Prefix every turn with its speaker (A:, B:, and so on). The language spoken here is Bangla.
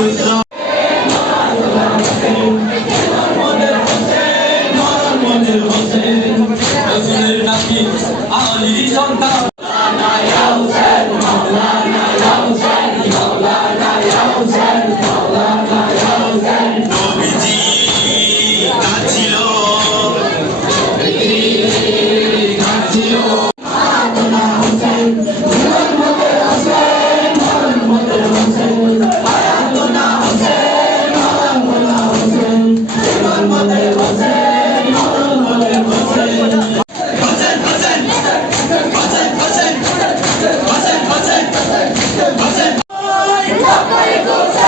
A: Abdullah. কি আলীর সন্তান Monday. Santo,